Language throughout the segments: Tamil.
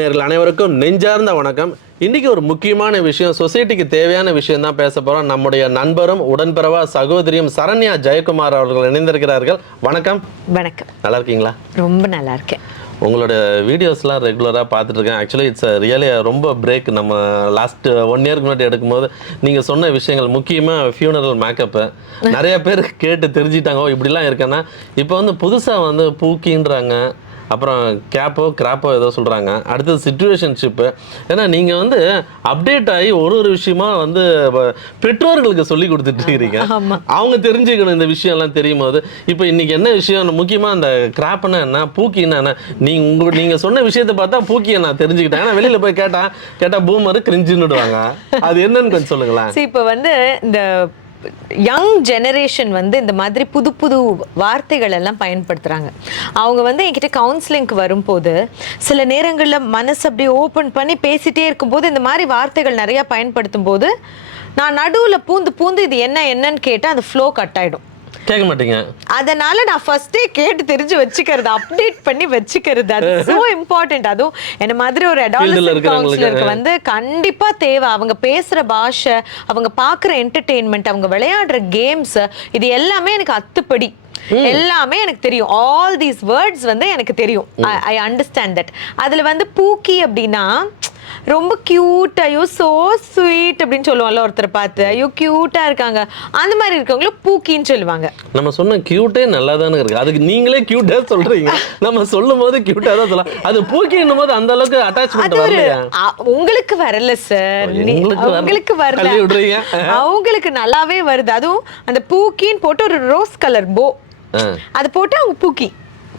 நேயர்கள் அனைவருக்கும் நெஞ்சார்ந்த வணக்கம். இன்னைக்கு ஒரு முக்கியமான விஷயம், சொசைட்டிக்கு தேவையான விஷயம் தான் பேச போறோம். நம்முடைய நண்பரும் உடன்பிறவா சகோதரியும் சரண்யா ஜெயக்குமார் அவர்கள் இணைந்திருக்கிறார்கள். வணக்கம். வணக்கம். நல்லா இருக்கீங்களா? ரொம்ப நல்லா இருக்கேன். உங்களோட வீடியோஸ்லாம் ரெகுலராக பார்த்துட்டு இருக்கேன். ஆக்சுவலி இட்ஸ் ரியலி ரொம்ப பிரேக். நம்ம லாஸ்ட் 1 இயருக்கு முன்னாடி எடுக்கும்போது நீங்கள் சொன்ன விஷயங்கள், முக்கியமாக ஃபியூனரல் மேக்கப்பு நிறைய பேர் கேட்டு தெரிஞ்சிட்டாங்க. இப்படிலாம் இருக்கேன்னா இப்போ வந்து புதுசாக வந்து பூக்கின்றாங்க, அப்புறம் கேப்போ கிராப்போ ஏதோ சொல்கிறாங்க, அடுத்தது சிச்சுவேஷன்ஷிப்பு. ஏன்னா நீங்கள் வந்து அப்டேட் ஆகி ஒரு விஷயமா வந்து பெற்றோர்களுக்கு சொல்லி கொடுத்துட்டு இருக்கிறீங்க. அவங்க தெரிஞ்சுக்கணும் இந்த விஷயம்லாம் தெரியும் போது. இப்போ இன்னைக்கு என்ன விஷயம், முக்கியமாக அந்த கிராப்னா என்ன, பூக்கின்னா என்ன, நீங்கள் சொன்ன விஷயத்தை பார்த்தா பூக்கியை நான் தெரிஞ்சுக்கிட்டேன். ஏன்னா வெளியில் போய் கேட்டால் பூமரு கிரிஞ்சுன்னுடுவாங்க. அது என்னன்னு கொஞ்சம் சொல்லுங்களேன். இப்போ வந்து இந்த யங் ஜெனரேஷன் வந்து இந்த மாதிரி புது புது வார்த்தைகள் எல்லாம் பயன்படுத்துகிறாங்க. அவங்க வந்து என்கிட்ட கவுன்சிலிங்க்கு வரும்போது சில நேரங்களில் மனசு அப்படியே ஓப்பன் பண்ணி பேசிகிட்டே இருக்கும்போது இந்த மாதிரி வார்த்தைகள் நிறையா பயன்படுத்தும் போது நான் நடுவில் பூந்து இது என்னன்னு கேட்டால் அந்த ஃப்ளோ கட் ஆகிடும். கேட்க மாட்டீங்க. அதனால நான் ஃபர்ஸ்டே கேட்டு தெரிஞ்சு வச்சுக்கிறது, அப்டேட் பண்ணி வச்சுக்கிறது, அது சோ இம்பார்ட்டன்ட். அதுவும் என்ன மாதிரி ஒரு அடாலசன்ட் கவுன்சிலருக்கு வந்து கண்டிப்பா தேவை. அவங்க பேசுற பாஷை, அவங்க பார்க்குற என்டர்டெயின்மெண்ட், அவங்க விளையாடுற கேம்ஸ், இது எல்லாமே எனக்கு அத்துப்படி, எல்லாமே எனக்கு தெரியும். ஆல் தீஸ் வேர்ட்ஸ் வந்து எனக்கு தெரியும். I understand that. அதுல வந்து பூக்கி அப்படின்னா ரொம்ப கியூட், ஐயோ சோ ஸ்வீட் அப்படின்னு சொல்லுவாங்கல்ல ஒருத்தரை பார்த்து, ஐயோ கியூட்டா இருக்காங்க, அந்த மாதிரி இருக்கவங்களும் பூக்கின்னு சொல்லுவாங்க. நம்ம சொன்ன கியூட்டே நல்லா தானே இருக்கு, அதுக்கு நீங்களே கியூட்டா சொல்றீங்க. நம்ம சொல்லும் போது கியூட்டா தான் சொல்லலாம். அது பூக்கின்னும் போது அந்த அளவுக்கு அட்டாச்மெண்ட் வரலையா? உங்களுக்கு வரல சார், உங்களுக்கு வரல, அவங்களுக்கு நல்லாவே வருது. அதுவும் அந்த பூக்கின்னு போட்டு ஒரு ரோஸ் கலர் போ அது போட்டு அவங்க பூக்கி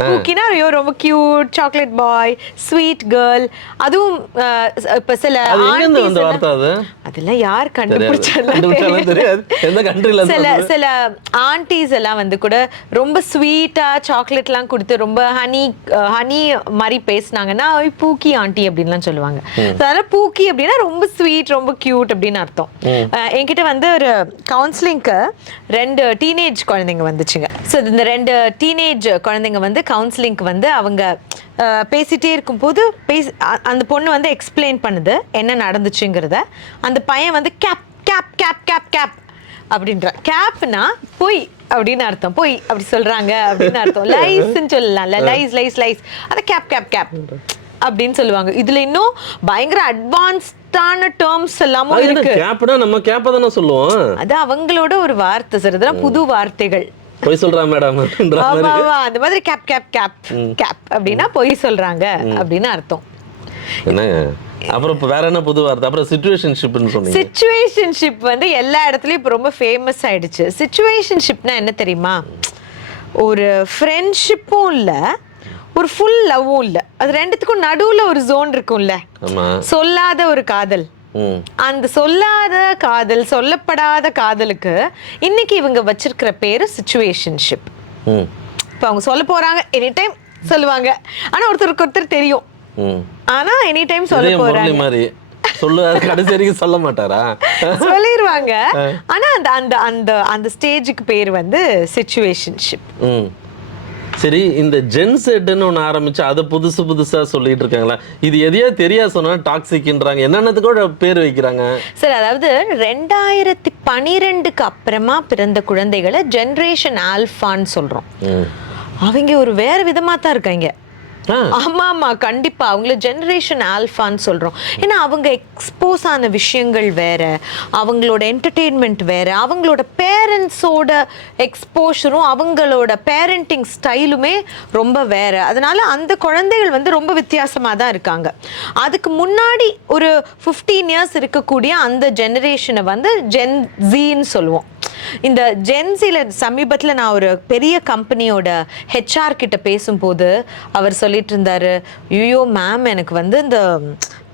பூக்கினா ஐயோ ரொம்ப cute, chocolate boy, sweet girl. அதுவும் இப்ப சில அதெல்லாம் யார் சில ஆன்டிஸ் எல்லாம் வந்து கூட ரொம்ப ஸ்வீட்டா சாக்லேட்லாம் கொடுத்து ரொம்ப ஹனி மாதிரி பேசினாங்கன்னா பூக்கி ஆண்டி அப்படின்லாம் சொல்லுவாங்க. அதனால பூக்கி அப்படின்னா ரொம்ப ஸ்வீட், ரொம்ப கியூட் அப்படின்னு அர்த்தம். என்கிட்ட வந்து ஒரு கவுன்சிலிங்க்கு 2 டீனேஜ் குழந்தைங்க வந்துச்சுங்க. ஸோ இந்த 2 டீனேஜ் குழந்தைங்க வந்து கவுன்சிலிங்க்கு வந்து அவங்க பேசிட்டே இருக்கும்போது அந்த பொண்ணு வந்து எக்ஸ்பிளைன் பண்ணுது என்ன நடந்துச்சுங்கிறத. அந்த பையன் வந்து cap cap cap cap cap அப்படின்ற, கேப்னா பொய் அப்படின்னு அர்த்தம், பொய் அப்படி சொல்றாங்க அப்படின்னு அர்த்தம். லைஸ்ன்னு சொல்லலாம்ல, லைஸ் லைஸ் லைஸ், அதை கேப் கேப் கேப் அப்படின்னு சொல்லுவாங்க. இதுல இன்னும் பயங்கர அட்வான்ஸ்டான டேர்ம்ஸ் எல்லாமும் இருக்கு. கேப்னா நம்ம கேப்ப தான சொல்லுவோம், அது அவங்களோட ஒரு வார்த்தை சார். இதெல்லாம் புது வார்த்தைகள். பொய் சொல்றா மேடம் அந்த மாதிரி கேப் கேப் கேப் கேப் அப்படின்னா பொய் சொல்றாங்க அப்படின்னு அர்த்தம். என்னங்க அப்புறம் வேற என்ன புது வார்த்தை? அப்புறம் சிச்சுவேஷன்ஷிப்னு சொன்னீங்க. சிச்சுவேஷன்ஷிப் வந்து எல்லா இடத்துலயும் இப்போ ரொம்ப ஃபேமஸ் ஆயிடுச்சு. சிச்சுவேஷன்ஷிப்னா என்ன தெரியுமா? ஒரு ஃப்ரெண்ட்ஷிப்பும் இல்ல, ஒரு ஃபுல் லவ்வும் இல்ல, அது ரெண்டுத்துக்கும் நடுவுல ஒரு ஜோன் இருக்கும்ல, சொல்லாத ஒரு காதல். அந்த சொல்லாத காதல், சொல்லப்படாத காதலுக்கு இன்னைக்கு இவங்க வச்சிருக்கிற பேரு சிச்சுவேஷன்ஷிப். இப்ப அவங்க சொல்ல போறாங்க, எனி டைம் சொல்லுவாங்க, ஆனா ஒருத்தருக்கு ஒருத்தர் தெரியும், ஆனா எனி டைம் சொல்ல போறாங்க, சொல்ல மாட்டாரா, சொல்லிடுவாங்க. ஆனா அந்த அந்த அந்த அந்த ஸ்டேஜுக்கு பேர் வந்து சிச்சுவேஷன்ஷிப். சரி, இந்த ஜென்செட்னு ஒன்று ஆரம்பிச்சு அதை புதுசா சொல்லிட்டு இருக்காங்களா? இது எதையோ தெரியா சொன்னா டாக்ஸிக்ன்றாங்க, என்னென்னத்துக்கூட பேர் வைக்கிறாங்க சார். அதாவது 2012க்கு அப்புறமா பிறந்த குழந்தைகளை ஜெனரேஷன் ஆல்ஃபான்னு சொல்றோம். அவங்க ஒரு வேற விதமா தான் இருக்காங்க. ஆமா ஆமா கண்டிப்பா அவங்கள ஜெனரேஷன் ஆல்ஃபான்னு சொல்றோம். ஏன்னா அவங்க எக்ஸ்போஸ் ஆன விஷயங்கள் வேற, அவங்களோட என்டர்டெயின்மெண்ட் வேற, அவங்களோட பேரண்ட்ஸோட எக்ஸ்போஷரும் அவங்களோட பேரண்டிங் ஸ்டைலுமே ரொம்ப வேற. அதனால அந்த குழந்தைகள் வந்து ரொம்ப வித்தியாசமா தான் இருக்காங்க. அதுக்கு முன்னாடி ஒரு 15 இயர்ஸ் இருக்கக்கூடிய அந்த ஜெனரேஷனை வந்து ஜென் ஜீன்னு சொல்லுவோம். இந்த ஜென்சில சமீபத்தில் நான் ஒரு பெரிய கம்பெனியோட ஹெச்ஆர் கிட்ட பேசும்போது அவர் சொல்லிட்டு இருந்தாரு, ஐயோ மேம் எனக்கு வந்து இந்த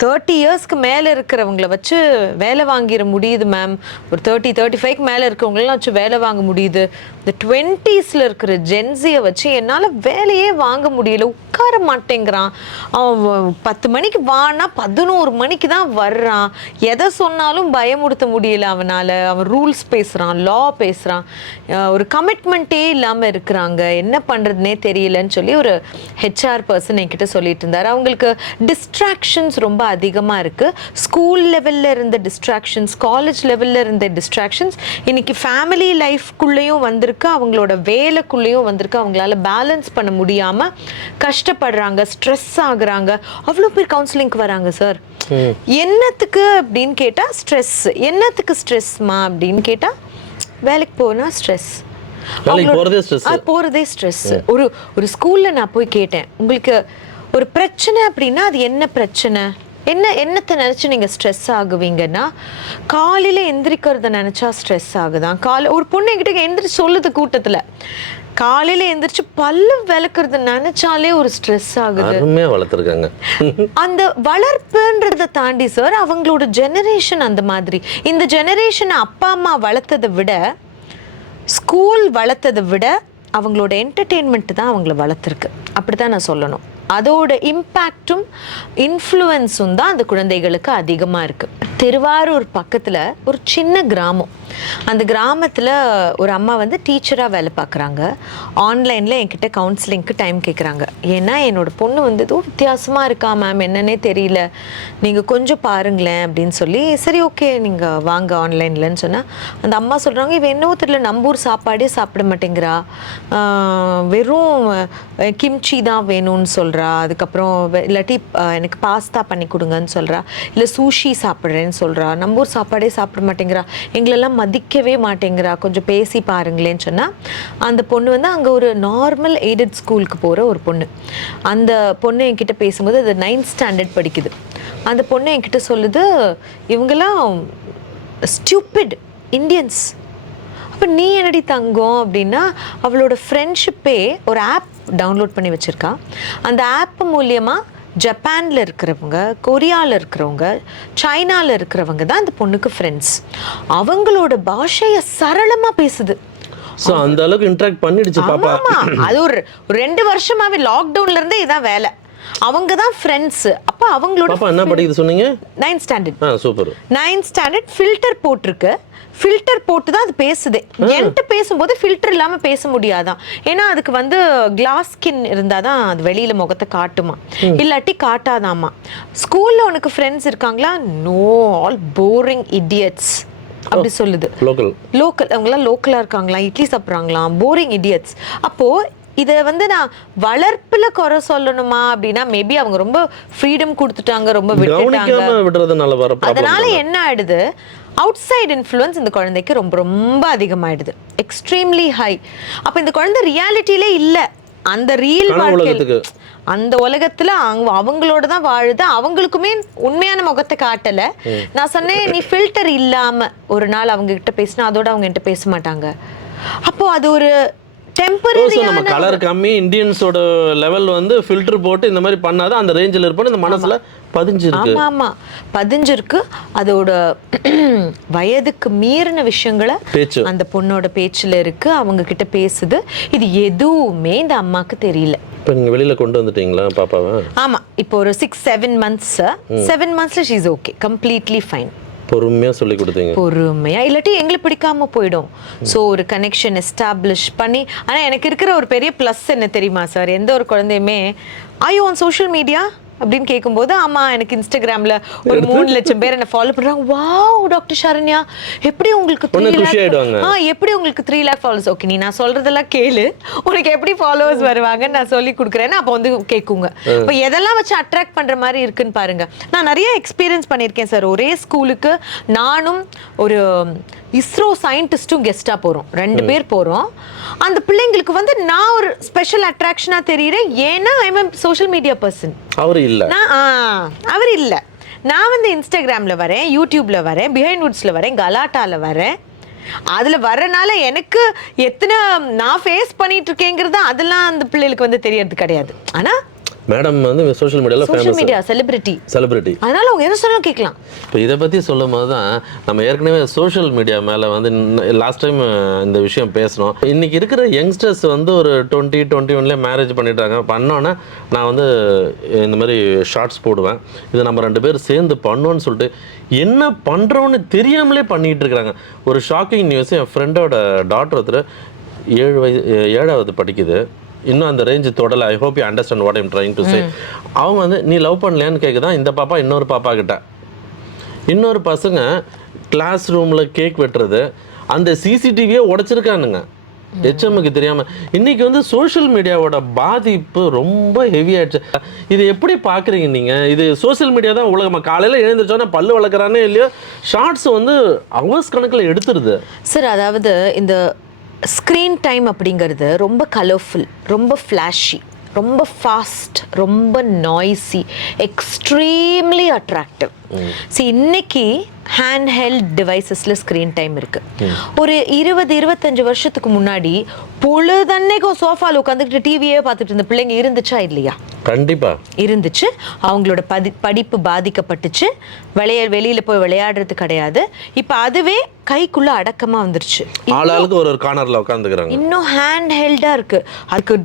30 இயர்ஸ்க்கு மேலே இருக்கிறவங்கள வச்சு வேலை வாங்கிட முடியுது மேம், ஒரு 30-35க்கு மேலே இருக்கிறவங்களெலாம் வச்சு வேலை வாங்க முடியுது, இந்த 20ஸ்ல இருக்கிற ஜென்சியை வச்சு என்னால் வேலையே வாங்க முடியல, உட்கார மாட்டேங்கிறான், அவன் 10 மணிக்கு வானா 11 மணிக்கு தான் வர்றான், எதை சொன்னாலும் பயமுறுத்த முடியல அவனால், அவன் ரூல்ஸ் பேசுகிறான், லா பேசுகிறான், ஒரு கமிட்மெண்ட்டே இல்லாமல் இருக்கிறாங்க, என்ன பண்ணுறதுனே தெரியலன்னு சொல்லி ஒரு ஹெச்ஆர் பர்சன் என்கிட்ட சொல்லிட்டு இருந்தார். அவங்களுக்கு டிஸ்ட்ராக்ஷன்ஸ் ரொம்ப அதிகமாக இருக்குது. ஸ்கூல் லெவலில் இருந்த டிஸ்ட்ராக்ஷன்ஸ், காலேஜ் லெவலில் இருந்த டிஸ்ட்ராக்ஷன்ஸ் இன்னைக்கு ஃபேமிலி லைஃப்குள்ளேயும் வந்திருக்கு, அவங்களோட வேலைக்குள்ளேயும் வந்திருக்கு. அவங்களால பேலன்ஸ் பண்ண முடியாமல் கஷ்டப்படுறாங்க, ஸ்ட்ரெஸ் ஆகுறாங்க. அவ்வளோ பேர் கவுன்சிலிங்க்கு வராங்க சார். என்னத்துக்கு அப்படின்னு கேட்டால் ஸ்ட்ரெஸ். என்னத்துக்கு ஸ்ட்ரெஸ்மா அப்படின்னு கேட்டால் வேலைக்கு போனால் ஸ்ட்ரெஸ், போகிறதே ஸ்ட்ரெஸ். ஒரு ஸ்கூலில் நான் போய் கேட்டேன், உங்களுக்கு ஒரு பிரச்சனை அப்படின்னா அது என்ன பிரச்சனை, என்னத்தை நினச்சி நீங்கள் ஸ்ட்ரெஸ் ஆகுவீங்கன்னா, காலையில் எந்திரிக்கிறத நினச்சா ஸ்ட்ரெஸ் ஆகுதான். ஒரு பொண்ணு என்கிட்ட எந்திரிச்சு சொல்லுது கூட்டத்தில், காலையில் எந்திரிச்சு பல்லு விளக்குறத நினைச்சாலே ஒரு ஸ்ட்ரெஸ் ஆகுது. வளர்த்துருக்காங்க. அந்த வளர்ப்புன்றதை தாண்டி சார் அவங்களோட ஜெனரேஷன் அந்த மாதிரி. இந்த ஜெனரேஷனை அப்பா அம்மா வளர்த்ததை விட, ஸ்கூல் வளர்த்ததை விட அவங்களோட என்டர்டெயின்மெண்ட் தான் அவங்கள வளர்த்துருக்கு. அப்படி தான் நான் சொல்லணும். அதோட இம்பேக்டும் இன்ஃப்ளூயன்ஸும் தான் அந்த குழந்தைகளுக்கு அதிகமாக இருக்குது. திருவாரூர் பக்கத்தில் ஒரு சின்ன கிராமம். அந்த கிராமத்தில் ஒரு அம்மா வந்து டீச்சராக வேலை பார்க்குறாங்க. ஆன்லைனில் என்கிட்ட கவுன்சிலிங்க்கு டைம் கேட்குறாங்க. ஏன்னா என்னோடய பொண்ணு வந்து ஏதோ வித்தியாசமாக இருக்கா மேம், என்னன்னே தெரியல, நீங்கள் கொஞ்சம் பாருங்களேன் அப்படின்னு சொல்லி, சரி ஓகே நீங்கள் வாங்க ஆன்லைன்லன்னு சொன்னால், அந்த அம்மா சொல்கிறாங்க, இவன் என்னவோ தெரியல நம்பூர் சாப்பாடே சாப்பிட மாட்டேங்கிறா, வெறும் கிம்ச்சி தான் வேணும்னு சொல்கிறா, அதுக்கப்புறம் இல்லாட்டி எனக்கு பாஸ்தா பண்ணி கொடுங்கன்னு சொல்கிறா, இல்லை சூஷி சாப்பிட்றேன்னு சொல்கிறா, நம்பூர் சாப்பாடே சாப்பிட மாட்டேங்கிறா, எங்களெல்லாம் மதிக்கவே மாட்டேங்கிறா, கொஞ்சம் பேசி பாருங்களேன்னு சொன்னால், அந்த பொண்ணு வந்து அங்கே ஒரு நார்மல் எய்டட் ஸ்கூலுக்கு போகிற ஒரு பொண்ணு. அந்த பொண்ணு என்கிட்ட பேசும்போது அது 9th ஸ்டாண்டர்ட் படிக்குது. அந்த பொண்ணு என்கிட்ட சொல்லுது, இவங்கெல்லாம் ஸ்டூபிட் இண்டியன்ஸ். அப்போ நீ என்னடி தங்கம் அப்படின்னா, அவளோட ஃப்ரெண்ட்ஷிப்பே ஒரு ஆப் டவுன்லோட் பண்ணி வச்சுருக்கா. அந்த ஆப் மூலியமாக ஜப்பானில் இருக்கிறவங்க, கொரியாவில் இருக்கிறவங்க, சைனாவில் இருக்கிறவங்க தான் அந்த பொண்ணுக்கு ஃப்ரெண்ட்ஸ். அவங்களோட பாஷையை சரளமாக பேசுது. ஸோ அந்த அளவுக்கு இன்ட்ராக்ட் பண்ணிடுச்சு பாப்பா. அது ஒரு 2 வருஷமாவே லாக்டவுன்ல இருந்தே இதான் வேலை. அவங்க தான் ஃப்ரெண்ட்ஸ். அப்போ அவங்களோட பாப்பா என்ன படிக்குது சொன்னீங்க? 9th standard. Super. 9th standard. Filter போட்டிருக்கு. ஃபில்டர் போட்டு தான் அது பேசுதே. என்கிட்ட பேசும்போது ஃபில்டர் இல்லாமல் பேச முடியாதான். ஏன்னா அதுக்கு வந்து கிளாஸ் ஸ்கின் இருந்தால் தான் அது வெளியில் முகத்தை காட்டுமா, இல்லாட்டி காட்டாதாமா. ஸ்கூலில் உனக்கு ஃப்ரெண்ட்ஸ் இருக்காங்களா? நோ, ஆல் போரிங் இடியட்ஸ் அப்படி சொல்லுது. லோக்கல் அவங்களாம் லோக்கலாக இருக்காங்களா, இட்லி சாப்பிட்றாங்களாம், போரிங் இடியட்ஸ். அப்போது இதை வந்து நான் வளர்ப்பில் குறை சொல்லணுமா அப்படின்னா, மேபி அவங்க ரொம்ப ஃப்ரீடம் கொடுத்துட்டாங்க, ரொம்ப விட்டுட்டாங்க. அதனால என்ன ஆயிடுது, அவுட் சைடு இன்ஃப்ளூயன்ஸ் இந்த குழந்தைக்கு ரொம்ப ரொம்ப அதிகமாயிடுது, எக்ஸ்ட்ரீம்லி ஹை. அப்போ இந்த குழந்தை ரியாலிட்டியிலே இல்லை, அந்த ரியல் வாழ்க்கையில் அந்த உலகத்துல அவங்களோட தான் வாழுது. அவங்களுக்குமே உண்மையான முகத்தை காட்டல. நான் சொன்னேன், நீ ஃபில்டர் இல்லாம ஒரு நாள் அவங்க கிட்ட பேசினா அதோட அவங்க கிட்ட பேச மாட்டாங்க. அப்போ அது ஒரு நம்ம கலர் கம்மி இந்தியன்ஸோட லெவல் வந்து ஃபில்டர் போட்டு இந்த மாதிரி பண்ணாதான் அந்த ரேஞ்சில் இருப்போம். இந்த மனசுல பதிஞ்சிருக்கு. ஆமா பதிஞ்சிருக்கு. அதோட வயதுக்கு மீறின விஷயங்களை அந்த பொண்ணோட பேச்சுல இருக்கு, அவங்க கிட்ட பேசுது. இது எதுவுமே இந்த அம்மாக்கு தெரியல. இப்போ நீங்க வெளியில கொண்டு வந்துட்டீங்களா பாப்பாவை? ஆமா, இப்போ ஒரு 6-7 months. 7 monthsல she is okay, completely fine. பொறுமையா சொல்லி கொடுத்தீங்க. பொறுமையா, இல்லாட்டி எங்களுக்கு பிடிக்காம போயிடும். ஸோ ஒரு கனெக்ஷன் எஸ்டாப்ளிஷ் பண்ணி. ஆனால் எனக்கு இருக்கிற ஒரு பெரிய ப்ளஸ் என்ன தெரியுமா சார், எந்த ஒரு குழந்தையுமே ஐயோ ஆன் சோஷியல் மீடியா அப்படின்னு கேட்கும்போது, ஆமாம் எனக்கு இன்ஸ்டாகிராமில் ஒரு 3 லட்சம் பேர் என்னை ஃபாலோ பண்ணுறாங்க. வாவ் டாக்டர் ஷரண்யா, எப்படி உங்களுக்கு 3 lakh, எப்படி உங்களுக்கு 3 lakh ஃபாலோவர்ஸ்? ஓகே, நீ நான் சொல்கிறதெல்லாம் கேளு, உனக்கு எப்படி ஃபாலோவர்ஸ் வருவாங்கன்னு நான் சொல்லி கொடுக்குறேன்னு அப்போ வந்து கேட்குங்க. இப்போ எதெல்லாம் வச்சு அட்ராக்ட் பண்ணுற மாதிரி இருக்குன்னு பாருங்கள். நான் நிறைய எக்ஸ்பீரியன்ஸ் பண்ணியிருக்கேன் சார். ஒரே ஸ்கூலுக்கு நானும் ஒரு இஸ்ரோ சயின்டிஸ்ட்டும் கெஸ்ட்டாக போகிறோம், 2 பேர் போகிறோம். அந்த பிள்ளைங்களுக்கு வந்து நான் ஒரு ஸ்பெஷல் அட்ராக்ஷனாக தெரியுறேன். ஏன்னா I am social media person. அவர் இல்லை. நான் வந்து இன்ஸ்டாகிராமில் வரேன், யூடியூப்பில் வரேன், பிஹைண்ட் வுட்ஸில் வரேன், கலாட்டாவில் வரேன். அதில் வர்றனால எனக்கு எத்தனை நான் ஃபேஸ் பண்ணிட்டு இருக்கேங்கிறது அதெல்லாம் அந்த பிள்ளைகளுக்கு வந்து தெரியறது கிடையாது. ஆனால் மேடம் வந்து சோஷியல் மீடியாவில் சோஷியல் ஃபேமஸ் மீடியா செலிபிரிட்டி, அதனால அவங்க என்ன சொன்னாலும் கேட்கலாம். இப்போ இதை பற்றி சொல்லும் போது தான் நம்ம ஏற்கனவே சோஷியல் மீடியா மேலே வந்து லாஸ்ட் டைம் இந்த விஷயம் பேசணும். இன்றைக்கி இருக்கிற யங்ஸ்டர்ஸ் வந்து ஒரு 21 மேரேஜ் பண்ணிட்டாங்க. பண்ணோன்னே நான் வந்து இந்த மாதிரி ஷார்ட்ஸ் போடுவேன், இது நம்ம 2 பேர் சேர்ந்து பண்ணோன்னு சொல்லிட்டு என்ன பண்ணுறோன்னு தெரியாமலே பண்ணிகிட்டு இருக்கிறாங்க. ஒரு ஷாக்கிங் நியூஸ், என் ஃப்ரெண்டோட டாட்டர் ஒருத்தர் 7வது படிக்குது, இன்னும் அந்த ரேஞ்சு தொடலை. I hope you understand what I'm trying to say. அவங்க வந்து நீ லவ் பண்ணலையான்னு கேட்குதான் இந்த பாப்பா இன்னொரு பாப்பா கிட்ட. இன்னொரு பசங்க கிளாஸ் ரூமில் கேக் வெட்டுறது, அந்த சிசிடிவியே உடைச்சிருக்கானுங்க ஹெச்எம்முக்கு தெரியாமல். இன்றைக்கி வந்து சோஷியல் மீடியாவோட பாதிப்பு ரொம்ப ஹெவியாகிடுச்சு. இது எப்படி பார்க்குறீங்க நீங்கள்? இது சோஷியல் மீடியா தான் உலகமாக காலையில் எழுந்திரிச்சோன்னா பல்லு வளர்க்குறானே இல்லையோ ஷார்ட்ஸ் வந்து ஹவர்ஸ் கணக்கில் எடுத்துருது சார். அதாவது இந்த ஸ்க்ரீன் டைம் அப்படிங்கிறது ரொம்ப கலர்ஃபுல், ரொம்ப ஃப்ளாஷி, ரொம்ப ஃபாஸ்ட், ரொம்ப நாய்ஸி, எக்ஸ்ட்ரீம்லி அட்ராக்டிவ். இன்னைக்கு ஹேண்ட் ஹெல்ட் டிவைசஸில் ஸ்க்ரீன் டைம் இருக்குது. ஒரு 20-25 வருஷத்துக்கு முன்னாடி பொழுதன்னைக்கும் சோஃபாவில் உட்காந்துக்கிட்டு டிவியே பார்த்துட்டு இருந்த பிள்ளைங்க இருந்துச்சா இல்லையா? கண்டிப்பாக இருந்துச்சு. அவங்களோட படிப்பு பாதிக்கப்பட்டுச்சு, வெளியில் போய் விளையாடுறது கிடையாது. இப்போ அதுவே கைக்குள்ளே அடக்கமாக வந்துருச்சு. ஆளாளுக்கு ஒரு கார்னரில் உட்காந்துக்கிறாங்க. இன்னும் ஹேண்ட் ஹெல்டாக இருக்குது, அதுக்கு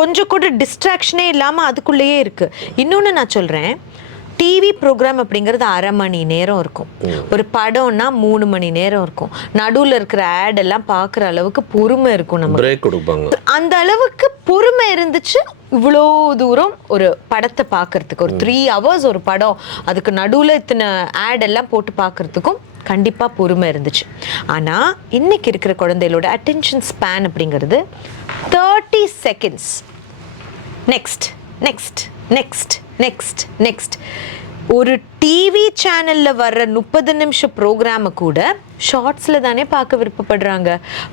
கொஞ்சம் கூட டிஸ்ட்ராக்ஷனே இல்லாமல் அதுக்குள்ளேயே இருக்குது. இன்னொன்று நான் சொல்கிறேன், டிவி ப்ரோக்ராம் அப்படிங்கிறது 1/2 மணி நேரம் இருக்கும், ஒரு படம்னா 3 மணி நேரம் இருக்கும். நடுவில் இருக்கிற ஆட் எல்லாம் பார்க்குற அளவுக்கு பொறுமை இருக்கும், நம்ம பிரேக் கொடுப்பாங்க. அந்த அளவுக்கு பொறுமை இருந்துச்சு இவ்வளோ தூரம் ஒரு படத்தை பார்க்கறதுக்கு. ஒரு 3 hours ஒரு படம், அதுக்கு நடுவில் இத்தனை ஆட் எல்லாம் போட்டு பார்க்கறதுக்கும் கண்டிப்பாக பொறுமை இருந்துச்சு. ஆனால் இன்னைக்கு இருக்கிற குழந்தைகளோட அட்டென்ஷன் ஸ்பேன் அப்படிங்கிறது 30 seconds. Next next next next next. ஒரு டிவி சேனலில் வர்ற 30 நிமிஷம் ப்ரோக்ராமை கூட ஷார்ட்ஸில் தானே பார்க்க விருப்பப்படுறாங்க.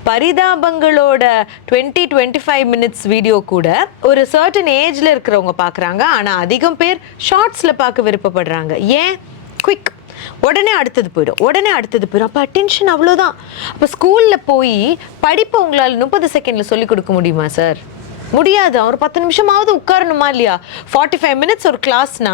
பரிதாபங்களோட 20-25 minutes வீடியோ கூட ஒரு சர்டன் ஏஜில் இருக்கிறவங்க பார்க்குறாங்க, ஆனால் அதிகம் பேர் ஷார்ட்ஸில் பார்க்க விருப்பப்படுறாங்க. ஏன்? குயிக், உடனே அடுத்தது போயிடும். அப்போ அட்டென்ஷன் அவ்வளோதான். அப்போ ஸ்கூலில் போய் படிப்பை உங்களால் 30 செகண்டில் சொல்லிக் கொடுக்க முடியுமா சார்? முடியாது. ஒரு 10 நிமிஷமாவது உட்காரணுமா இல்லையா? 45 minutes ஒரு கிளாஸ்னா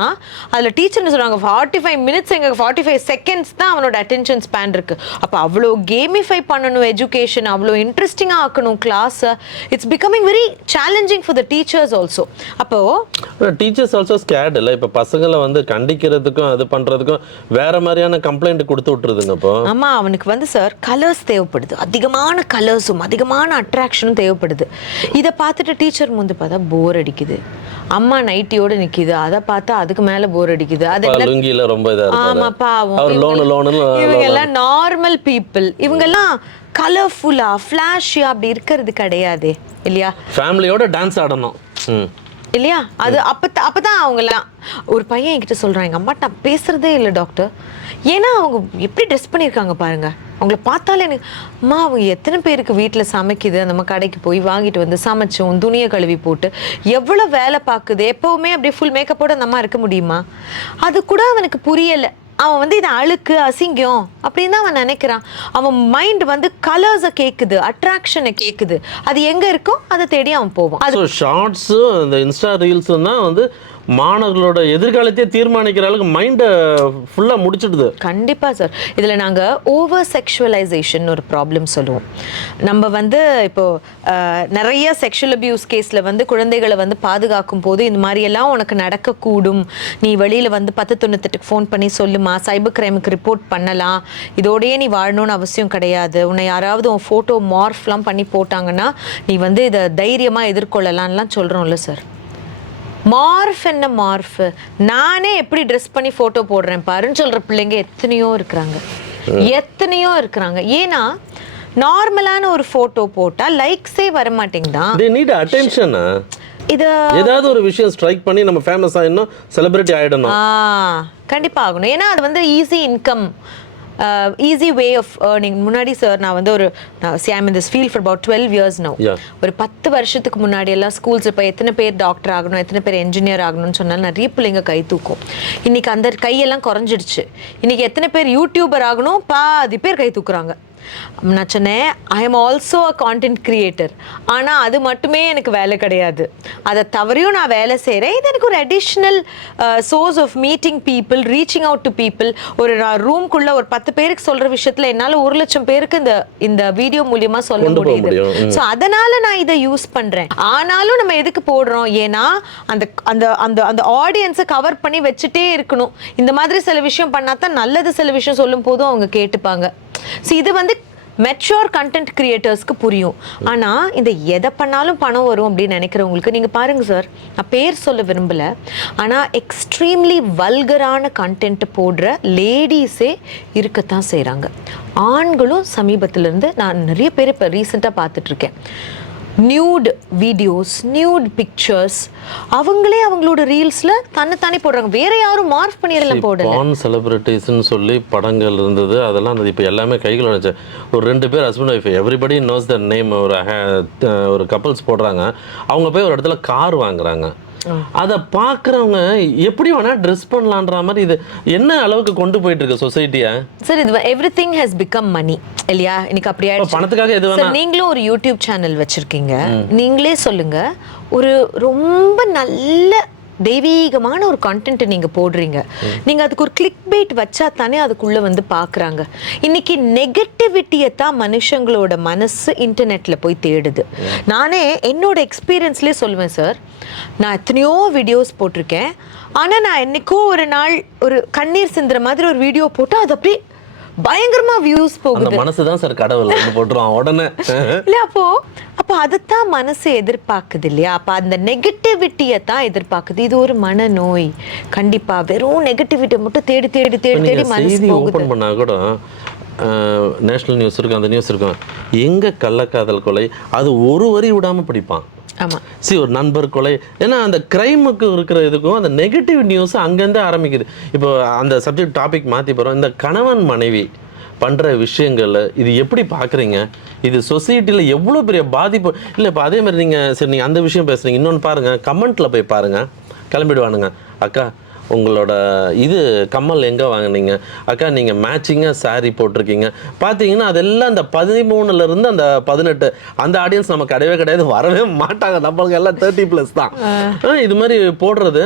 அதில் டீச்சர்னு சொல்கிறாங்க 45 minutes, எங்கள் 45 seconds தான் அவனோட அட்டென்ஷன் ஸ்பேன் இருக்குது. அப்போ அவ்வளோ கேமிஃபை பண்ணணும் எஜுகேஷன், அவ்வளோ இன்ட்ரெஸ்டிங்காக ஆக்கணும் கிளாஸை. It's becoming very challenging for the teachers also. அப்போது டீச்சர்ஸ் ஆல்சோ ஸ்கேர்ட் இல்லை. இப்போ பசங்களை வந்து கண்டிக்கிறதுக்கும் அது பண்ணுறதுக்கும் வேறு மாதிரியான கம்ப்ளைண்ட் கொடுத்து விட்டுருதுங்க. இப்போ ஆமாம், அவனுக்கு வந்து சார் கலர்ஸ் தேவைப்படுது, அதிகமான கலர்ஸும் அதிகமான அட்ராக்ஷனும் தேவைப்படுது. இதை பார்த்துட்டு டீச்சர் முந்து பார்த்தா போர் அடிக்குது, அம்மா நைட்டியோட நிக்குது, அதை பார்த்தா அதுக்கு மேல போர் அடிக்குது. அதெல்லாம் ரொம்ப ஆமா பாவம், இவங்க எல்லாம் நார்மல் பீப்புள், இவங்க எல்லாம் கலர்ஃபுல்லா ஃபிளாஷியா அப்படி இருக்கிறது கிடையாது இல்லையா? ஃபேமிலியோட டான்ஸ் ஆடணும் இல்லையா? அது அப்பதான் அவங்கெல்லாம். ஒரு பையன் என்கிட்ட சொல்றான், எங்க அம்மாட்ட நான் பேசுறதே இல்லை டாக்டர், ஏன்னா அவங்க எப்படி ட்ரெஸ் பண்ணியிருக்காங்க பாருங்க, அவங்கள பார்த்தாலே எனக்கு அம்மா அவங்க எத்தனை பேருக்கு வீட்டில் சமைக்குது, நம்ம கடைக்கு போய் வாங்கிட்டு வந்து சமைச்சோம், துணியை கழுவி போட்டு எவ்வளோ வேலை பார்க்குது, எப்போவுமே அப்படியே ஃபுல் மேக்கப்போட அந்த அம்மா இருக்க முடியுமா? அது கூட அவனுக்கு புரியலை. அவன் வந்து இது அழுக்கு அசிங்கம் அப்படின்னு தான் அவன் நினைக்கிறான். அவன் மைண்ட் வந்து கலர்ஸை கேட்குது, அட்ராக்ஷனை கேட்குது, அது எங்கே இருக்கோ அதை தேடி அவன் போவான். அது ஷார்ட்ஸு, இந்த இன்ஸ்டா ரீல்ஸும் தான் வந்து மாணவர்களோட எதிர்காலத்தையே தீர்மானிக்கிற அளவுக்கு மைண்டை ஃபுல்லாக முடிச்சிடுது. கண்டிப்பாக சார். இதில் நாங்கள் ஓவர் செக்ஷுவலைசேஷன் ஒரு ப்ராப்ளம் சொல்லுவோம். நம்ம வந்து இப்போது நிறைய செக்ஷுவல் அபியூஸ் கேஸில் வந்து குழந்தைகளை வந்து பாதுகாக்கும் போது இந்த மாதிரியெல்லாம் உனக்கு நடக்கக்கூடும், நீ வெளியில் வந்து 1098க்கு ஃபோன் பண்ணி சொல்லுமா, சைபர் கிரைமுக்கு ரிப்போர்ட் பண்ணலாம், இதோடையே நீ வாழணும்னு அவசியம் கிடையாது, உன்னை யாராவது உன் ஃபோட்டோ மார்ஃப்லாம் பண்ணி போட்டாங்கன்னா நீ வந்து இதை தைரியமாக எதிர்கொள்ளலாம்லாம் சொல்கிறோம்ல சார். மார்ஃப் என்ன மார்ஃபு, நானே எப்படி ட்ரெஸ் பண்ணி ஃபோட்டோ போடுறேன் பாருன்னு சொல்கிற பிள்ளைங்க எத்தனையோ இருக்கிறாங்க. ஏன்னா நார்மலான ஒரு ஃபோட்டோ போட்டால் லைக்ஸே வர மாட்டேங்குதான். they need attention. இது ஏதாவது ஒரு விஷயம் ஸ்ட்ரைக் பண்ணி நம்ம ஃபேமஸ் ஆயிடணும், செலிபிரிட்டி ஆயிடணும். கண்டிப்பாக ஆகணும். ஏன்னா அது வந்து easy income, easy way of earning. முன்னாடி சார் நான் வந்து ஒரு I'm in this field for about 12 years now. ஒரு 10 வருஷத்துக்கு முன்னாடி எல்லாம் ஸ்கூல்ஸ் இப்போ எத்தனை பேர் டாக்டர் ஆகணும், எத்தனை பேர் என்ஜினியர் ஆகணும்னு சொன்னாலும் நிறைய பிள்ளைங்க கை தூக்கும். இன்னைக்கு அந்த கையெல்லாம் குறைஞ்சிடுச்சு. இன்னைக்கு எத்தனை பேர் யூடியூபர் ஆகணும், பாதி பேர் கை தூக்குறாங்க. நான் சொன்னேன் I am also a content creator. ஆனால் அது மட்டுமே எனக்கு வேலை கிடையாது, அதை தவறையும் நான் வேலை செய்கிறேன். இது எனக்கு ஒரு additional source of meeting people, reaching out to people. ஒரு ரூம்குள்ளே ஒரு 10 பேருக்கு சொல்கிற விஷயத்தில் என்னால் 1,00,000 பேருக்கு இந்த வீடியோ மூலியமா சொல்ல முடியுது. ஸோ அதனால் நான் இதை யூஸ் பண்ணுறேன். ஆனாலும் நம்ம எதுக்கு போடுறோம், ஏன்னா அந்த அந்த அந்த அந்த ஆடியன்ஸை கவர் பண்ணி வச்சுட்டே இருக்கணும். இந்த மாதிரி சில விஷயம் பண்ணால் தான் நல்லது, சில விஷயம் சொல்லும் போதும் அவங்க கேட்டுப்பாங்க. ஸோ இது வந்து மெச்சூர் கண்டென்ட் கிரியேட்டர்ஸ்க்கு புரியும். ஆனால் இந்த எதை பண்ணாலும் பணம் வரும் அப்படின்னு நினைக்கிறவங்களுக்கு நீங்கள் பாருங்கள் சார், நான் பேர் சொல்ல விரும்பலை, ஆனால் எக்ஸ்ட்ரீம்லி வல்கரான கண்டென்ட் போடுற லேடிஸே இருக்கத்தான் செய்கிறாங்க. ஆண்களும் சமீபத்திலேருந்து நான் நிறைய பேர் இப்போ ரீசெண்டாக பார்த்துட்ருக்கேன். நியூட் வீடியோஸ், நியூட் பிக்சர்ஸ், அவங்களே அவங்களோட ரீல்ஸ்ல தன்னைத்தானே போடுறாங்க. வேற யாரும் மார்க் பண்ணிடலாம் போடல. பான் செலிபிரிட்டிஸ்னு சொல்லி படங்கள் இருந்தது, அதெல்லாம் இப்போ எல்லாமே கைகள் வச்சு ஒரு 2 பேர் husband wife, everybody knows the name, ஒரு கப்பல்ஸ் போடுறாங்க. அவங்க போய் ஒரு இடத்துல கார் வாங்குறாங்க. அதை பார்க்குறவங்க எப்படி வேணா ட்ரெஸ் பண்ணலான்ற மாதிரி இது என்ன அளவுக்கு கொண்டு போயிட்டு இருக்கு சொசைட்டியா? சார் இது எவ்ரிதிங் ஹஸ் பிகம் மணி இல்லையா? இன்னைக்கு அப்படி ஆயிடுச்சு. பணத்துக்காக எது வேணா. நீங்களும் ஒரு யூடியூப் சேனல் வச்சிருக்கீங்க, நீங்களே சொல்லுங்க, ஒரு ரொம்ப நல்ல தெய்வீகமான ஒரு கண்டென்ட் நீங்க போடுறீங்க, நீங்க அதுக்கு ஒரு கிளிக் பைட் வச்சா தானே அதுக்குள்ள வந்து பாக்குறாங்க. இன்னைக்கு நெகட்டிவிட்டியை தான் மனுஷங்களோட மனசு இன்டர்நெட்ல போய் தேடுது. நானே என்னோட எக்ஸ்பீரியன்ஸ்லேயே சொல்லுவேன் சார், நான் எத்தனையோ வீடியோஸ் போட்டிருக்கேன். ஆனா நான் என்னைக்கோ ஒரு நாள் ஒரு கண்ணீர் சிந்துற மாதிரி ஒரு வீடியோ போட்டு அது அப்படியே பயங்கரமா வியூஸ் போகுது. மனசுதான் சார் கடவுள் போட்டுருவான் உடனே இல்ல. அப்போ அதைத்தான் மனசு எதிர்பார்க்குது இல்லையா? அப்ப அந்த நெகட்டிவிட்டியை தான் எதிர்பார்க்குது. இது ஒரு மனநோய். கண்டிப்பா வெறும் நெகட்டிவிட்டியை மட்டும் தேடி தேடி தேடி தேடி மனசு போகுது. ஓபன் பண்ணா கூட நேஷனல் நியூஸ் இருக்கும், அந்த நியூஸ் இருக்கும், எங்க கள்ளக்காதல் கொலை, அது ஒரு வரி விடாம படிப்பான். ஒரு நண்பர் கொலை, ஏன்னா அந்த கிரைமுக்கு இருக்கிற இதுக்கும் அந்த நெகட்டிவ் நியூஸ் அங்கேருந்து ஆரம்பிக்குது. இப்போ அந்த சப்ஜெக்ட் டாபிக் மாற்றி போகிறோம். இந்த கணவன் மனைவி பண்ணுற விஷயங்கள் இது எப்படி பார்க்குறீங்க? இது சொசைட்டியில் எவ்வளோ பெரிய பாதிப்பு இல்லை? இப்போ அதே மாதிரி நீங்கள் அந்த விஷயம் பேசுகிறீங்க. இன்னொன்று பாருங்கள், கமெண்ட்டில் போய் பாருங்கள், கிளம்பிடுவானுங்க. அக்கா உங்களோட இது கம்மல் எங்கே வாங்கினீங்க, அக்கா நீங்கள் மேட்சிங்காக சாரீ போட்டிருக்கீங்க. பார்த்தீங்கன்னா அதெல்லாம் அந்த 13 அந்த 18 அந்த ஆடியன்ஸ் நமக்கு கிடையவே கிடையாது, வரவே மாட்டாங்க. நம்மளுக்கு எல்லாம் 30+ தான். இது மாதிரி போடுறது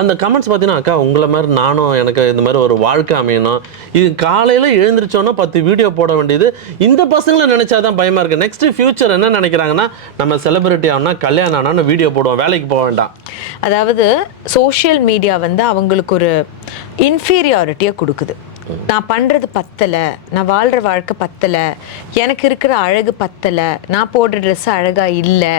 அந்த கமெண்ட்ஸ் பார்த்தீங்கன்னா, அக்கா உங்களை மாதிரி நானும், எனக்கு இந்த மாதிரி ஒரு வாழ்க்கை அமையணும். இது காலையில் எழுந்திரிச்சோன்னா 10 வீடியோ போட வேண்டியது. இந்த பசங்களை நினைச்சாதான் பயமா இருக்கு. நெக்ஸ்ட் ஃபியூச்சர் என்ன நினைக்கிறாங்கன்னா, நம்ம செலிபிரிட்டி ஆனா கல்யாணம் ஆனா வீடியோ போடுவோம், வேலைக்கு போக வேண்டாம். அதாவது சோஷியல் மீடியா வந்து அவங்களுக்கு ஒரு இன்ஃபீரியாரிட்டியை கொடுக்குது. நான் பண்ணுறது பத்தலை, நான் வாழ்கிற வாழ்க்கை பத்தலை, எனக்கு இருக்கிற அழகு பத்தலை, நான் போடுற ட்ரெஸ் அழகாக இல்லை,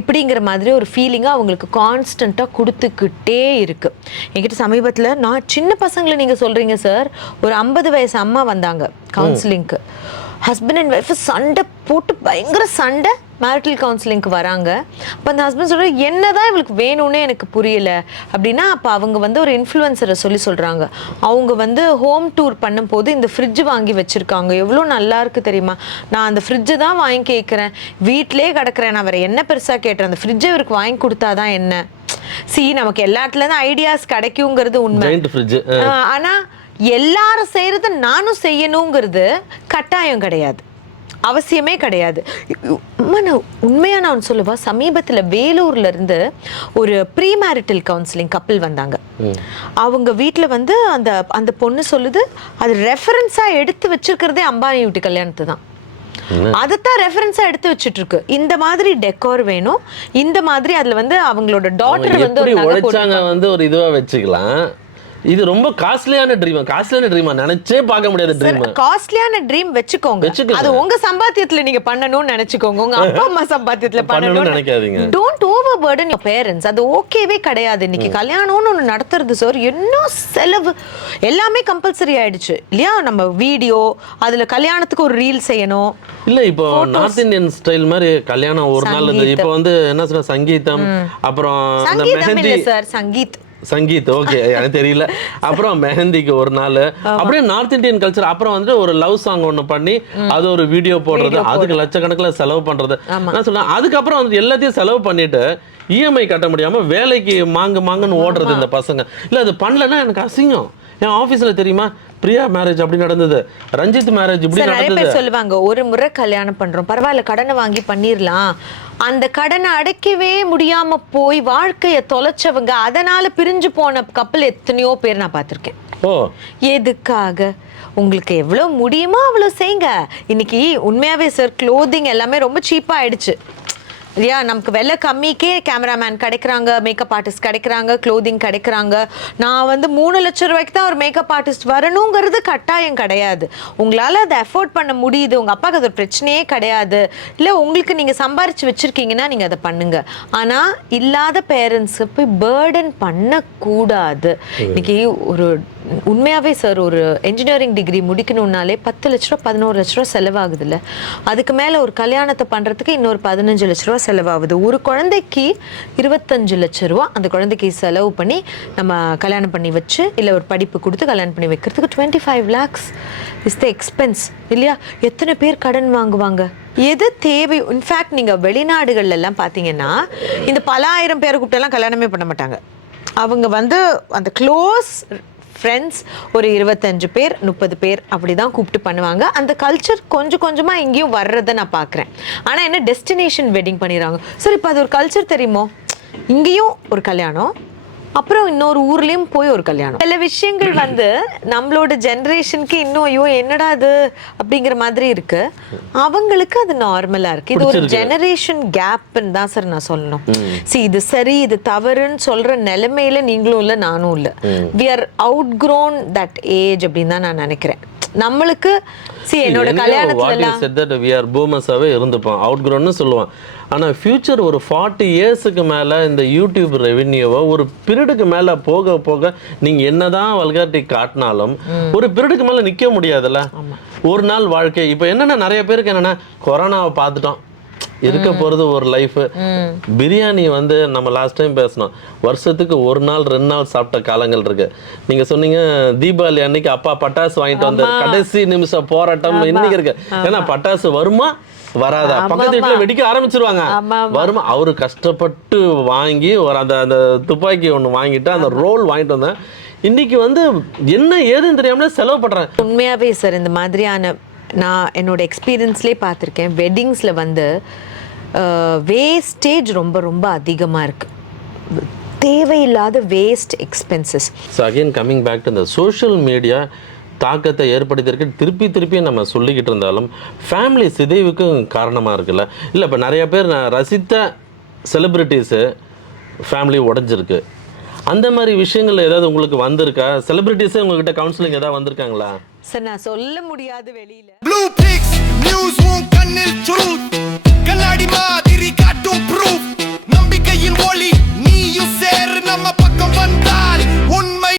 இப்படிங்கிற மாதிரி ஒரு ஃபீலிங்காக அவங்களுக்கு கான்ஸ்டண்ட்டாக கொடுத்துக்கிட்டே இருக்குது. என்கிட்ட சமீபத்தில் நான் சின்ன பசங்களை நீங்கள் சொல்கிறீங்க சார், ஒரு 50 வயசு அம்மா வந்தாங்க கவுன்சிலிங்க்கு. ஹஸ்பண்ட் அண்ட் ஒய்ஃப் சண்டை போட்டு பயங்கர சண்டை, மேரிட்டல் கவுன்சிலிங்க்கு வராங்க. அப்போ அந்த ஹஸ்பண்ட் சொல்கிற என்ன தான் இவளுக்கு வேணும்னே எனக்கு புரியல அப்படின்னா, அப்போ அவங்க வந்து ஒரு இன்ஃப்ளூயன்சரை சொல்கிறாங்க. அவங்க வந்து ஹோம் டூர் பண்ணும்போது இந்த ஃப்ரிட்ஜ் வாங்கி வச்சுருக்காங்க, எவ்வளோ நல்லா இருக்குது தெரியுமா, நான் அந்த ஃப்ரிட்ஜை தான் வாங்கி கேட்குறேன், வீட்டிலே கிடக்கிறேன், நான் வேறு என்ன பெருசாக கேட்டேன், அந்த ஃப்ரிட்ஜை இவருக்கு வாங்கி கொடுத்தாதான் என்ன. நமக்கு எல்லா இடத்துலேருந்து ஐடியாஸ் கிடைக்குங்கிறது உண்மை. ஆனால் எல்லாரும் செய்யறது நானும் செய்யணுங்கிறது கட்டாயம் கிடையாது, அவசியமே கிடையாது. உண்மையா நான் சொல்லுவா, சமீபத்தில் வேலூர்ல இருந்து ஒரு ப்ரீ மேரிட்டல் கவுன்சிலிங் கப்பிள் வந்தாங்க. அவங்க வீட்டில் வந்து அந்த அந்த பொண்ணு சொல்லுது, அது ரெஃபரன்ஸா எடுத்து வச்சிருக்கிறதே அம்பானி வீட்டு கல்யாணத்தை தான். அதைத்தான் ரெஃபரன்ஸா எடுத்து வச்சுட்டு இருக்கு. இந்த மாதிரி டெக்கோர் வேணும், இந்த மாதிரி அதுல வந்து அவங்களோட டாட்டர் வந்து ஒரு இதுவா வச்சுக்கலாம். இது ரொம்ப காஸ்ட்லியான ட்ரீமா நினைச்சே பார்க்க முடியாத ட்ரீம். காஸ்ட்லியான ட்ரீம் வச்சுக்கோங்க, அது உங்க சம்பாத்தியத்துல நீங்க பண்ணணும்னு நினைச்சுக்கோங்க, உங்க அப்பா அம்மா சம்பாத்தியத்துல பண்ணணும்னு நினைக்காதீங்க. Don't over burden your parents. அது ஓகேவே கிடையாது. இன்னைக்கு கல்யாணம்னு ஒன்று நடத்துறது சார், என்ன செலவு, எல்லாமே கம்பல்சரி ஆயிடுச்சு இல்லையா? நம்ம வீடியோ, அதுல கல்யாணத்துக்கு ஒரு ரீல் செய்யணும். இல்ல இப்போ நார்த் இந்தியன் ஸ்டைல் மாதிரி கல்யாணம் ஒரு நாள். இப்போ வந்து என்ன சொல்ற, சங்கீதம், அப்புறம் சங்கீதம் இல்ல சார், சங்கீத் ஓகே எனக்கு தெரியல. அப்புறம் மெஹந்திக்கு ஒரு நாள், அப்படியே நார்த் இந்தியன் கல்ச்சர். அப்புறம் வந்து ஒரு லவ் சாங் ஒன்று பண்ணி அது ஒரு வீடியோ போடுறது, அதுக்கு லட்சக்கணக்கில் செலவு பண்றது. நான் சொன்னேன் அதுக்கப்புறம் வந்து எல்லாத்தையும் செலவு பண்ணிட்டு இஎம்ஐ கட்ட முடியாம வேலைக்கு மாங்குன்னு ஓடுறது இந்த பசங்க. இல்ல அது பண்ணலன்னா எனக்கு அசிங்கம். என் ஆபீஸ்ல தெரியுமா பிரியா மேரேஜ் அப்படி நடந்தது, ரஞ்சித் மேரேஜ் இப்படி நிறைய நடந்தது. பேர் சொல்லுவாங்க ஒரு முறை கல்யாணம் பண்றோம் பரவாயில்ல கடனை வாங்கி பண்ணிரலாம், அந்த கடனை அடைக்கவே முடியாம போய் வாழ்க்கைய தொலைச்சவங்க, அதனால பிரிஞ்சு போன கப்பல் எத்தனையோ பேர் நான் பார்த்திருக்கேன். ஓ எதுக்காக? உங்களுக்கு எவ்வளவு முடியுமோ அவ்வளவு செய்யுங்க. இன்னைக்கு உண்மையாவே சார் க்ளோதிங் எல்லாமே ரொம்ப சீப்பா ஆயிடுச்சு இல்லையா? நமக்கு விலை கம்மிக்கே கேமராமேன் கிடைக்கிறாங்க, மேக்கப் ஆர்டிஸ்ட் கிடைக்கிறாங்க, க்ளோதிங் கிடைக்கிறாங்க. நான் வந்து 3 லட்சம் ரூபாய்க்கு தான் ஒரு மேக்கப் ஆர்டிஸ்ட் வரணுங்கிறது கட்டாயம் கிடையாது. உங்களால் அதை அஃபோர்ட் பண்ண முடியுது, உங்கள் அப்பாவுக்கு அது ஒரு பிரச்சனையே கிடையாது, இல்லை உங்களுக்கு நீங்கள் சம்பாரித்து வச்சுருக்கீங்கன்னா நீங்கள் அதை பண்ணுங்க. ஆனால் இல்லாத பேரண்ட்ஸை போய் பேர்டன் பண்ணக்கூடாது. இன்னைக்கு ஒரு உண்மையாகவே சார் ஒரு என்ஜினியரிங் டிகிரி முடிக்கணும்னாலே 10 லட்ச ரூபா 11 லட்ச ரூபா செலவாகுது இல்லை? அதுக்கு மேலே ஒரு கல்யாணத்தை பண்ணுறதுக்கு இன்னொரு 15 லட்ச ரூபா செலவாகுது. ஒரு குழந்தைக்கு 25 லட்ச ரூபா அந்த குழந்தைக்கு செலவு பண்ணி நம்ம கல்யாணம் பண்ணி வச்சு இல்லை ஒரு படிப்பு கொடுத்து கல்யாணம் பண்ணி வைக்கிறதுக்கு 25 lakhs இஸ் த எக்ஸ்பென்ஸ் இல்லையா? எத்தனை பேர் கடன் வாங்குவாங்க? எது தேவை? இன்ஃபேக்ட் நீங்கள் வெளிநாடுகள்ல எல்லாம் பார்த்தீங்கன்னா இந்த பல ஆயிரம் பேரை கூப்பிட்டெல்லாம் கல்யாணமே பண்ண மாட்டாங்க. அவங்க வந்து அந்த க்ளோஸ் ஃப்ரெண்ட்ஸ் ஒரு 25 பேர் 30 பேர் அப்படி தான் கூப்பிட்டு பண்ணுவாங்க. அந்த கல்ச்சர் கொஞ்சம் கொஞ்சமாக எங்கேயும் வர்றதை நான் பார்க்குறேன். ஆனால் என்ன டெஸ்டினேஷன் வெட்டிங் பண்ணிடுறாங்க. சரி இப்போ அது ஒரு கல்ச்சர் தெரியுமோ? இங்கேயும் ஒரு கல்யாணம், அப்புறம் இன்னொரு ஊர்லேயும் போய் ஒரு கல்யாணம். சில விஷயங்கள் வந்து நம்மளோட ஜென்ரேஷனுக்கு இன்னும் ஐயோ என்னடா அது அப்படிங்கிற மாதிரி இருக்கு, அவங்களுக்கு அது நார்மலா இருக்கு. இது ஒரு ஜெனரேஷன் கேப்ன்னு தான் சார் நான் சொல்லணும். இது சரி இது தவறுன்னு சொல்ற நிலைமையில நீங்களும் இல்லை நானும் இல்லை. We are outgrown that age அப்படின்னு தான் நான் நினைக்கிறேன். நம்மளுக்கு என்னோட கல்யாணத்துல இருந்துப்போம் அவுட் கிரவுண்ட்னு சொல்லுவான். ஆனா ஃபியூச்சர் ஒரு 40 இயர்ஸுக்கு மேல இந்த யூடியூப் ரெவென்யூவை ஒரு பீரியடுக்கு மேல போக போக நீங்க என்னதான் வல்காரிட்டி காட்டினாலும் ஒரு பீரியடுக்கு மேல நிக்க முடியாதுல்ல. ஒரு நாள் வாழ்க்கை இப்ப என்னன்னா நிறைய பேருக்கு என்னன்னா கொரோனாவை பார்த்துட்டோம், இருக்க போறது ஒரு லைஃப். பிரியாணி வந்து நம்ம லாஸ்ட் டைம் பேசணும், வருஷத்துக்கு 1 நாள் 2 நாள் சாப்பிட்ட காலங்கள் இருக்கு. நீங்க சொன்னீங்க தீபாவளி அன்னைக்கு அப்பா பட்டாசு வாங்கிட்டு வந்த கடைசி நிமிஷம் போராட்டம் இன்னைக்கு இருக்கு. ஏன்னா பட்டாசு வருமா வராதா, பக்கத்து வீட்டுல வெடிக்க ஆரம்பிச்சிருவாங்க, வருமா. அவரு கஷ்டப்பட்டு வாங்கி ஒரு அந்த துப்பாக்கி ஒண்ணு வாங்கிட்டு அந்த ரோல் வாங்கிட்டு வந்தேன். இன்னைக்கு வந்து என்ன ஏதுன்னு தெரியாமலே செலவு பண்றேன். உண்மையாவே சார் இந்த மாதிரியான நான் என்னோட எக்ஸ்பீரியன்ஸ்லேயே பார்த்துருக்கேன். வெட்டிங்ஸில் வந்து வேஸ்டேஜ் ரொம்ப ரொம்ப அதிகமாக இருக்குது, தேவையில்லாத waste expenses. So again coming back to இந்த சோஷியல் மீடியா தாக்கத்தை ஏற்படுத்தியிருக்கு. திருப்பி நம்ம சொல்லிக்கிட்டு இருந்தாலும் ஃபேமிலி சிதைவுக்கும் காரணமாக இருக்குல்ல. இல்லை இப்போ நிறைய பேர் நான் ரசித்த செலிப்ரிட்டிஸு ஃபேமிலி உடஞ்சிருக்கு. அந்த மாதிரி விஷயங்கள் ஏதாவது உங்களுக்கு வந்திருக்கா? செலிபிரிட்டிஸே உங்ககிட்ட கவுன்சிலிங் ஏதாவது வந்திருக்காங்களா? சார் நான் சொல்ல முடியாது வெளியில. ப்ளூ பிக்ஸ் நியூஸ் உன் கண்ணில் ட்ரூத், கண்ணாடி மாதிரி காட்டும் ப்ரூஃப், நம்பிக்கையின் ஒளி